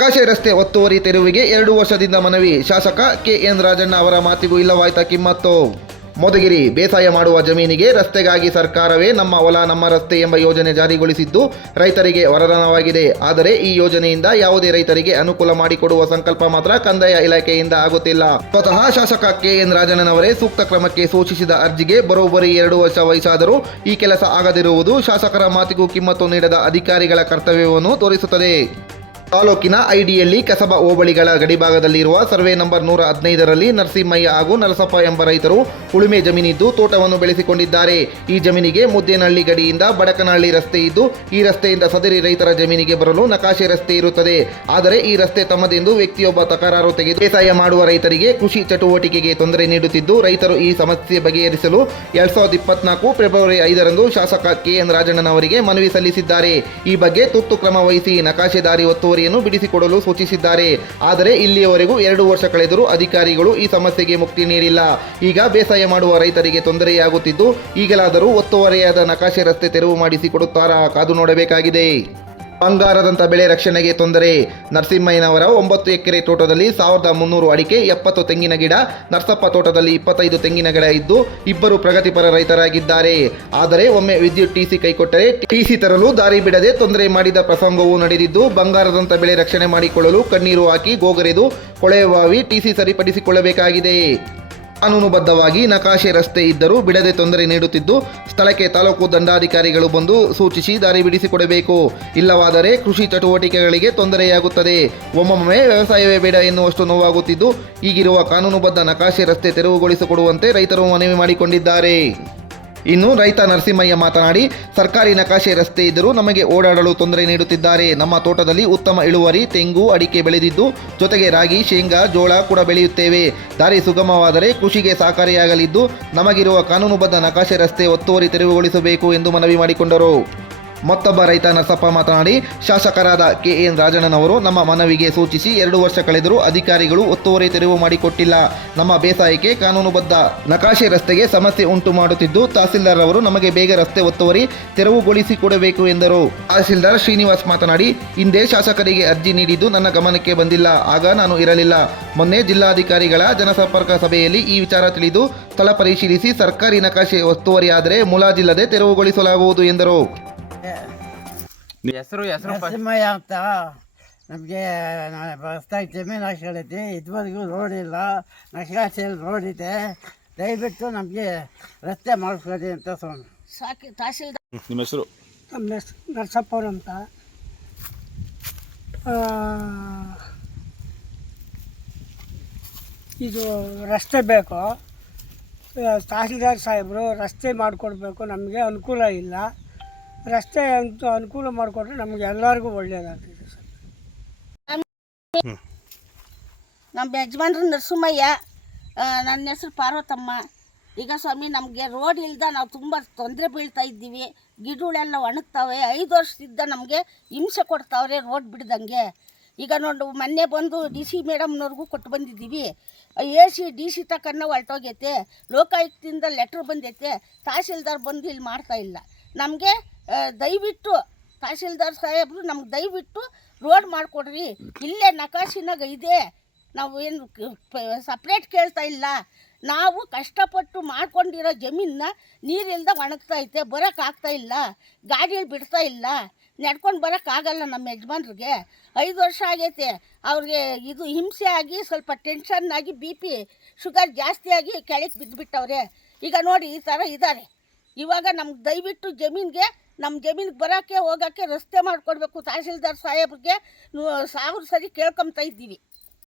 ನಕಾಶೆ ರಸ್ತೆ ಒತ್ತುವರಿ ತೆರವಿಗೆ 2 ವರ್ಷದಿಂದ ಮನವಿ. ಶಾಸಕ ಕೆಎನ್ ರಾಜಣ್ಣ ಅವರ ಮಾತಿಗೂ ಇಲ್ಲವಾಯ್ತಾ ಕಿಮ್ಮತ್ತು. ಮಧುಗಿರಿ ಬೇಸಾಯ ಮಾಡುವ ಜಮೀನಿಗೆ ರಸ್ತೆಗಾಗಿ ಸರ್ಕಾರವೇ ನಮ್ಮ ಹೊಲ ನಮ್ಮ ರಸ್ತೆ ಎಂಬ ಯೋಜನೆ ಜಾರಿಗೊಳಿಸಿದ್ದು ರೈತರಿಗೆ ವರದಾನವಾಗಿದೆ. ಆದರೆ ಈ ಯೋಜನೆಯಿಂದ ಯಾವುದೇ ರೈತರಿಗೆ ಅನುಕೂಲ ಮಾಡಿಕೊಡುವ ಸಂಕಲ್ಪ ಮಾತ್ರ ಕಂದಾಯ ಇಲಾಖೆಯಿಂದ ಆಗುತ್ತಿಲ್ಲ. ಸ್ವತಃ ಶಾಸಕ ಕೆಎನ್ ರಾಜಣ್ಣನವರೇ ಸೂಕ್ತ ಕ್ರಮಕ್ಕೆ ಸೂಚಿಸಿದ ಅರ್ಜಿಗೆ ಬರೋಬ್ಬರಿ 2 ವರ್ಷ ವಯಸ್ಸಾದರೂ ಈ ಕೆಲಸ ಆಗದಿರುವುದು ಶಾಸಕರ ಮಾತಿಗೂ ಕಿಮ್ಮತ್ತು ನೀಡದ ಅಧಿಕಾರಿಗಳ ಕರ್ತವ್ಯವನ್ನು ತೋರಿಸುತ್ತದೆ. ತಾಲೂಕಿನ ಐಡಿಯಲ್ಲಿ ಕಸಬಾ ಹೋಬಳಿಗಳ ಗಡಿಭಾಗದಲ್ಲಿರುವ ಸರ್ವೆ ನಂಬರ್ 115ರಲ್ಲಿ ನರಸಿಂಹಯ್ಯ ಹಾಗೂ ನರಸಪ್ಪ ಎಂಬ ರೈತರು ಉಳುಮೆ ಜಮೀನಿದ್ದು ತೋಟವನ್ನು ಬೆಳೆಸಿಕೊಂಡಿದ್ದಾರೆ. ಈ ಜಮೀನಿಗೆ ಮುದ್ದೇನಹಳ್ಳಿ ಗಡಿಯಿಂದ ಬಡಕನಹಳ್ಳಿ ರಸ್ತೆ ಇದ್ದು ಈ ರಸ್ತೆಯಿಂದ ಸದರಿ ರೈತರ ಜಮೀನಿಗೆ ಬರಲು ನಕಾಶೆ ರಸ್ತೆ ಇರುತ್ತದೆ. ಆದರೆ ಈ ರಸ್ತೆ ತಮ್ಮದೆಂದು ವ್ಯಕ್ತಿಯೊಬ್ಬ ತಕರಾರು ತೆಗೆದು ಬೇಸಾಯ ಮಾಡುವ ರೈತರಿಗೆ ಕೃಷಿ ಚಟುವಟಿಕೆಗೆ ತೊಂದರೆ ನೀಡುತ್ತಿದ್ದು ರೈತರು ಈ ಸಮಸ್ಯೆ ಬಗೆಹರಿಸಲು 2024 ಫೆಬ್ರವರಿ 5ರಂದು ಶಾಸಕ ಕೆಎನ್ ರಾಜಣ್ಣನವರಿಗೆ ಮನವಿ ಸಲ್ಲಿಸಿದ್ದಾರೆ. ಈ ಬಗ್ಗೆ ತುರ್ತು ಕ್ರಮ ವಹಿಸಿ ನಕಾಶೆ ದಾರಿ ಒತ್ತುವರಿ ಬಿಡಿಸಿಕೊಡಲು ಸೂಚಿಸಿದ್ದಾರೆ. ಆದರೆ ಇಲ್ಲಿಯವರೆಗೂ 2 ವರ್ಷ ಕಳೆದರೂ ಅಧಿಕಾರಿಗಳು ಈ ಸಮಸ್ಯೆಗೆ ಮುಕ್ತಿ ನೀಡಿಲ್ಲ. ಈಗ ಬೇಸಾಯ ಮಾಡುವ ರೈತರಿಗೆ ತೊಂದರೆಯಾಗುತ್ತಿದ್ದು ಈಗಲಾದರೂ ಒತ್ತುವರಿಯಾದ ನಕಾಶೆ ರಸ್ತೆ ತೆರವು ಮಾಡಿಸಿಕೊಡುತ್ತಾರಾ? ಕಾದು ನೋಡಬೇಕಾಗಿದೆ. ಬಂಗಾರದಂಥ ಬೆಳೆ ರಕ್ಷಣೆಗೆ ತೊಂದರೆ. ನರಸಿಂಹಯ್ಯನವರ 9 ಎಕರೆ ತೋಟದಲ್ಲಿ 1300 ಅಡಿಕೆ, 70 ತೆಂಗಿನ ಗಿಡ, ನರಸಪ್ಪ ತೋಟದಲ್ಲಿ 25 ತೆಂಗಿನ ಗಿಡ ಇದ್ದು ಇಬ್ಬರು ಪ್ರಗತಿಪರ ರೈತರಾಗಿದ್ದಾರೆ. ಆದರೆ ಒಮ್ಮೆ ವಿದ್ಯುತ್ ಟಿಸಿ ಕೈಕೊಟ್ಟರೆ ಟಿಸಿ ತರಲು ದಾರಿ ಬಿಡದೆ ತೊಂದರೆ ಮಾಡಿದ ಪ್ರಸಂಗವೂ ನಡೆದಿದ್ದು ಬಂಗಾರದಂಥ ಬೆಳೆ ರಕ್ಷಣೆ ಮಾಡಿಕೊಳ್ಳಲು ಕಣ್ಣೀರು ಹಾಕಿ ಗೋಗರೆದು ಕೊಳೆಯಬಾವಿ ಟಿಸಿ ಸರಿಪಡಿಸಿಕೊಳ್ಳಬೇಕಾಗಿದೆ. ಕಾನೂನುಬದ್ಧವಾಗಿ ನಕಾಶೆ ರಸ್ತೆ ಇದ್ದರೂ ಬಿಡದೆ ತೊಂದರೆ ನೀಡುತ್ತಿದ್ದು ಸ್ಥಳಕ್ಕೆ ತಾಲೂಕು ದಂಡಾಧಿಕಾರಿಗಳು ಬಂದು ಸೂಚಿಸಿ ದಾರಿ ಬಿಡಿಸಿಕೊಡಬೇಕು. ಇಲ್ಲವಾದರೆ ಕೃಷಿ ಚಟುವಟಿಕೆಗಳಿಗೆ ತೊಂದರೆಯಾಗುತ್ತದೆ. ಒಮ್ಮೊಮ್ಮೆ ವ್ಯವಸಾಯವೇ ಬೇಡ ಎನ್ನುವಷ್ಟು ನೋವಾಗುತ್ತಿದ್ದು ಈಗಿರುವ ಕಾನೂನುಬದ್ಧ ನಕಾಶೆ ರಸ್ತೆ ತೆರವುಗೊಳಿಸಿಕೊಡುವಂತೆ ರೈತರು ಮನವಿ ಮಾಡಿಕೊಂಡಿದ್ದಾರೆ. ಇನ್ನು ರೈತ ನರಸಿಂಹಯ್ಯ ಮಾತನಾಡಿ, ಸರ್ಕಾರಿ ನಕಾಶೆ ರಸ್ತೆ ಇದ್ದರೂ ನಮಗೆ ಓಡಾಡಲು ತೊಂದರೆ ನೀಡುತ್ತಿದ್ದಾರೆ. ನಮ್ಮ ತೋಟದಲ್ಲಿ ಉತ್ತಮ ಇಳುವರಿ ತೆಂಗು, ಅಡಿಕೆ ಬೆಳೆದಿದ್ದು ಜೊತೆಗೆ ರಾಗಿ, ಶೇಂಗಾ, ಜೋಳ ಕೂಡ ಬೆಳೆಯುತ್ತೇವೆ. ದಾರಿ ಸುಗಮವಾದರೆ ಕೃಷಿಗೆ ಸಹಕಾರಿಯಾಗಲಿದ್ದು ನಮಗಿರುವ ಕಾನೂನುಬದ್ಧ ನಕಾಶೆ ರಸ್ತೆ ಒತ್ತುವರಿ ತೆರವುಗೊಳಿಸಬೇಕು ಎಂದು ಮನವಿ ಮಾಡಿಕೊಂಡರು. ಮತ್ತೊಬ್ಬ ರೈತ ನರಸಪ್ಪ ಮಾತನಾಡಿ, ಶಾಸಕರಾದ ಕೆಎನ್ ರಾಜಣ್ಣನವರು ನಮ್ಮ ಮನವಿಗೆ ಸೂಚಿಸಿ 2 ವರ್ಷ ಕಳೆದರೂ ಅಧಿಕಾರಿಗಳು ಒತ್ತುವರಿ ತೆರವು ಮಾಡಿಕೊಟ್ಟಿಲ್ಲ. ನಮ್ಮ ಬೇಸಾಯಕ್ಕೆ ಕಾನೂನುಬದ್ಧ ನಕಾಶೆ ರಸ್ತೆಗೆ ಸಮಸ್ಯೆ ಉಂಟು ಮಾಡುತ್ತಿದ್ದು ತಹಸೀಲ್ದಾರ್ ಅವರು ನಮಗೆ ಬೇಗ ರಸ್ತೆ ಒತ್ತುವರಿ ತೆರವುಗೊಳಿಸಿಕೊಡಬೇಕು ಎಂದರು. ತಹಸೀಲ್ದಾರ್ ಶ್ರೀನಿವಾಸ್ ಮಾತನಾಡಿ, ಹಿಂದೆ ಶಾಸಕರಿಗೆ ಅರ್ಜಿ ನೀಡಿದ್ದು ನನ್ನ ಗಮನಕ್ಕೆ ಬಂದಿಲ್ಲ. ಆಗ ನಾನು ಇರಲಿಲ್ಲ. ಮೊನ್ನೆ ಜಿಲ್ಲಾಧಿಕಾರಿಗಳ ಜನಸಂಪರ್ಕ ಸಭೆಯಲ್ಲಿ ಈ ವಿಚಾರ ತಿಳಿದು ಸ್ಥಳ ಪರಿಶೀಲಿಸಿ ಸರ್ಕಾರಿ ನಕಾಶೆ ಒತ್ತುವರಿ ಆದರೆ ಮುಲಾಜಿಲ್ಲದೆ ತೆರವುಗೊಳಿಸಲಾಗುವುದು ಎಂದರು. ಹೆಸರು ನರಸಿಂಹಯ್ಯ ಅಂತ ನಮಗೆ ಹೊಸ್ದಾಗಿ ಜಮೀನು ಹಾಕ್ಕೊಳ್ಳೈತಿ. ಇದುವರೆಗೂ ರೋಡ್ ಇಲ್ಲ, ನಕಾಶೆಯಲ್ಲಿ ರೋಡ್ ಇದೆ. ದಯವಿಟ್ಟು ನಮಗೆ ರಸ್ತೆ ಮಾಡಿಸ್ಕೊಡಿ ಅಂತ ತಹಸೀಲ್ದಾರ್. ನಿಮ್ಮ ಹೆಸರು? ನಮ್ಮ ಹೆಸರು ನರಸಪ್ಪವ್ರು ಅಂತ. ಇದು ರಸ್ತೆ ಬೇಕು. ತಹಸೀಲ್ದಾರ್ ಸಾಹೇಬರು ರಸ್ತೆ ಮಾಡಿಕೊಡ್ಬೇಕು. ನಮಗೆ ಅನುಕೂಲ ಇಲ್ಲ. ರಸ್ತೆ ಅಂತೂ ಅನುಕೂಲ ಮಾಡಿಕೊಟ್ರೆ ನಮಗೆ ಎಲ್ಲರಿಗೂ ಒಳ್ಳೆಯದಾಗ್ತದೆ ಸರ್. ನಮ್ಮ ಯಜಮಾನ್ರು ನರಸಿಂಹಯ್ಯ, ನನ್ನ ಹೆಸರು ಪಾರ್ವತಮ್ಮ. ಈಗ ಸ್ವಾಮಿ ನಮಗೆ ರೋಡ್ ಇಲ್ದ ನಾವು ತುಂಬ ತೊಂದರೆ ಬೀಳ್ತಾ ಇದ್ದೀವಿ. ಗಿಡಗಳೆಲ್ಲ ಒಣಗ್ತಾವೆ. 5 ವರ್ಷದಿಂದ ನಮಗೆ ಹಿಂಸೆ ಕೊಡ್ತಾವ್ರೆ ರೋಡ್ ಬಿಡ್ದಂಗೆ. ಈಗ ನೋಡು, ಮೊನ್ನೆ ಬಂದು DC ಮೇಡಮ್ನವ್ರಿಗೂ ಕೊಟ್ಟು ಬಂದಿದ್ದೀವಿ. DC ತಕ್ಕನ್ನ ಹೊರಟೋಗೈತೆ. ಲೋಕಾಯುಕ್ತದಿಂದ ಲೆಟ್ರ್ ಬಂದೈತೆ. ತಹಸೀಲ್ದಾರ್ ಬಂದು ಇಲ್ಲಿ ಮಾಡ್ತಾಯಿಲ್ಲ. ನಮಗೆ ದಯವಿಟ್ಟು ತಹಸೀಲ್ದಾರ್ ಸಾಹೇಬರು ನಮ್ಗೆ ದಯವಿಟ್ಟು ರೋಡ್ ಮಾಡಿಕೊಡ್ರಿ. ಇಲ್ಲೇ ನಕಾಶಿನಾಗ ಇದೆ. ನಾವು ಏನು ಸಪ್ರೇಟ್ ಕೇಳ್ತಾ ಇಲ್ಲ. ನಾವು ಕಷ್ಟಪಟ್ಟು ಮಾಡ್ಕೊಂಡಿರೋ ಜಮೀನನ್ನ ನೀರಿಲ್ದ ಒಣಗ್ತೈತೆ. ಬರೋಕ್ಕಾಗ್ತಾ ಇಲ್ಲ. ಗಾಡಿಯಲ್ಲಿ ಬಿಡ್ತಾ ಇಲ್ಲ. ನಡ್ಕೊಂಡು ಬರೋಕ್ಕಾಗಲ್ಲ ನಮ್ಮ ಯಜಮಾನ್ರಿಗೆ. 5 ವರ್ಷ ಆಗೈತೆ. ಅವ್ರಿಗೆ ಇದು ಹಿಂಸೆ ಆಗಿ ಸ್ವಲ್ಪ ಟೆನ್ಷನ್ ಆಗಿ BP ಶುಗರ್ ಜಾಸ್ತಿ ಆಗಿ ಕೆಳಗೆ ಬಿದ್ದುಬಿಟ್ಟವ್ರೆ. ಈಗ ನೋಡಿ ಈ ಥರ ಇದ್ದಾರೆ. ಇವಾಗ ನಮ್ಗೆ ದಯವಿಟ್ಟು ನಮ್ಮ ಜಮೀನಿಗೆ ಬರೋಕ್ಕೆ ಹೋಗೋಕ್ಕೆ ರಸ್ತೆ ಮಾಡಿಕೊಡ್ಬೇಕು. ತಹಸೀಲ್ದಾರ್ ಸಾಹೇಬ್ರಿಗೆ 1000 ಸರಿ ಕೇಳ್ಕೊತಾ ಇದ್ದೀವಿ.